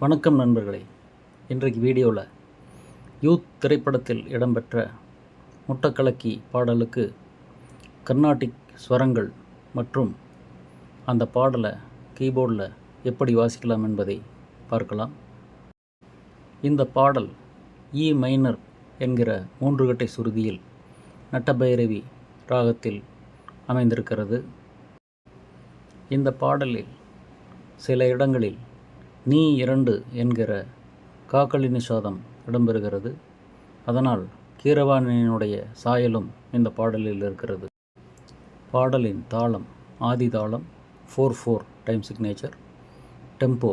வணக்கம் நண்பர்களே. இன்றைக்கு வீடியோவில் யூத் திரைப்படத்தில் இடம்பெற்ற முட்டக்கலக்கி பாடலுக்கு கர்நாடிக் ஸ்வரங்கள் மற்றும் அந்த பாடலை கீபோர்டில் எப்படி வாசிக்கலாம் என்பதை பார்க்கலாம். இந்த பாடல் இ மைனர் என்கிற 3 கட்டை சுருதியில் நட்டபைரவி ராகத்தில் அமைந்திருக்கிறது. இந்த பாடலில் சில இடங்களில் நீ 2 என்கிற காக்களி நிஷாதம் இடம்பெறுகிறது. அதனால் கீரவாணியினுடைய சாயலும் இந்த பாடலில் இருக்கிறது. பாடலின் தாளம் ஆதி தாளம் 4/4 டைம் சிக்னேச்சர், டெம்போ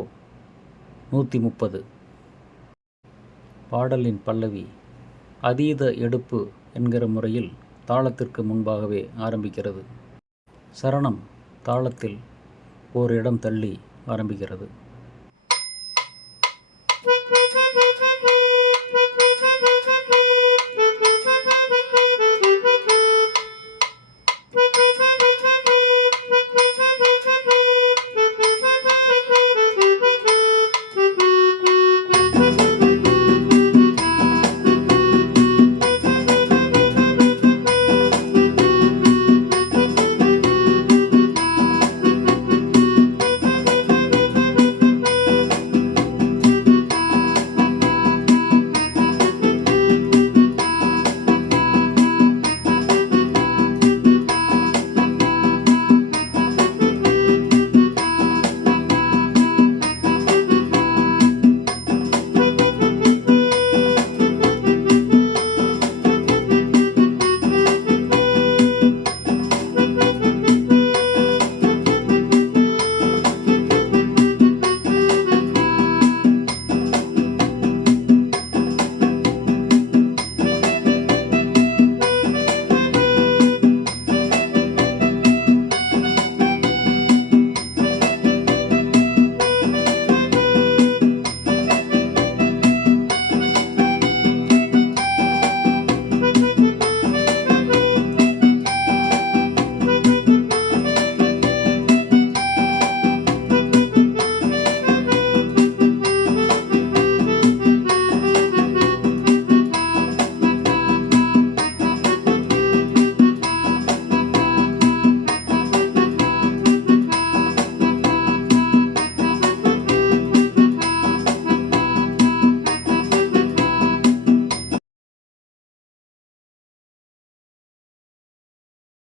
130. பாடலின் பல்லவி அதீத எடுப்பு என்கிற முறையில் தாளத்திற்கு முன்பாகவே ஆரம்பிக்கிறது. சரணம் தாளத்தில் ஓர் இடம் தள்ளி ஆரம்பிக்கிறது.